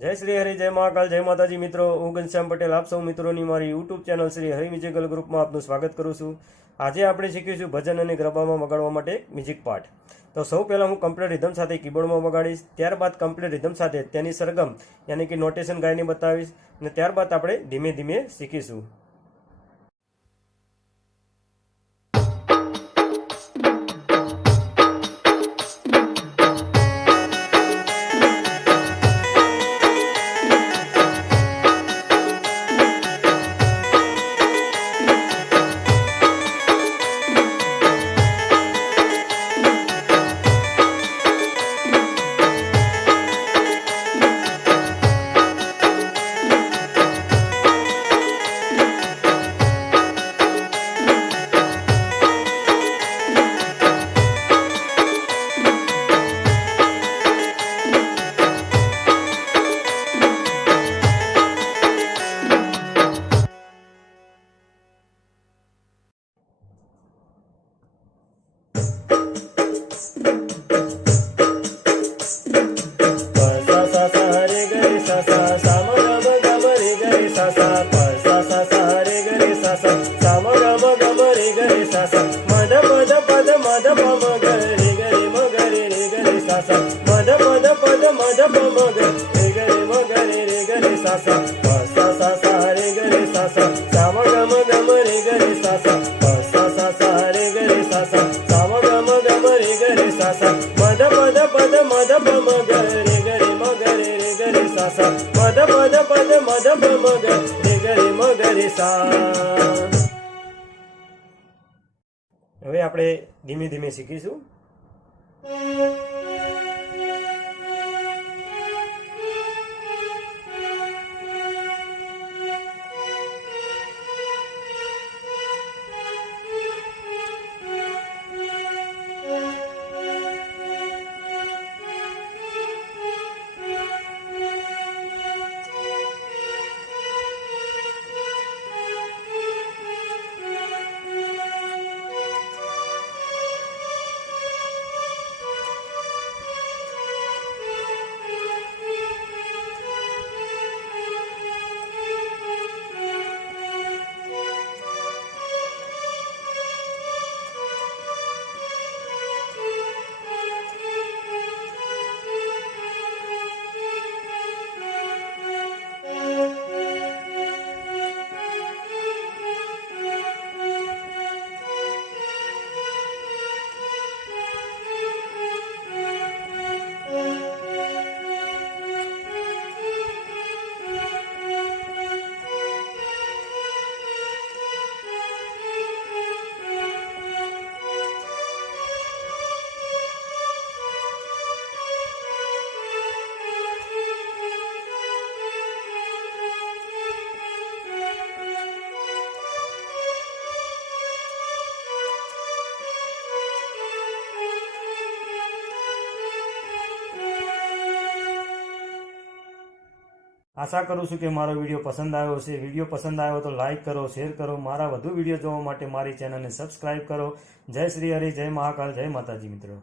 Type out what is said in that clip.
जय श्री हरि, जय महाकाल, जय माताजी। मित्रों, હું ઘનશ્યામ પટેલ આપ સૌ મિત્રોની મારી YouTube channel Shri Hari musical ગ્રુપમાં આપનું સ્વાગત કરું છું। આજે આપણે શીખીશું ભજન અને ગરબામાં વગાડવા માટે મ્યુઝિક પાર્ટ। તો સૌ પહેલાં હું કમ્પ્લીટ રિધમ સાથે કીબોર્ડમાં વગાડીશ, ત્યારબાદ કમ્પ્લીટ રિધમ સાથે તેની સરગમ યાની કે નોટેશન ગાઈને બતાવીશ અને ત્યારબાદ આપણે ધીમે ધીમે શીખીશું। હવે આપણે ધીમે ધીમે શીખીશું। આશા કરું છું કે મારો વિડીયો પસંદ આવ્યો હશે। વિડીયો પસંદ આવ્યો તો લાઇક કરો, શેર કરો। મારા વધુ વિડીયો જોવા માટે મારી ચેનલને સબસ્ક્રાઇબ કરો। જય શ્રી હરિ, જય મહાકાલ, જય માતાજી મિત્રો।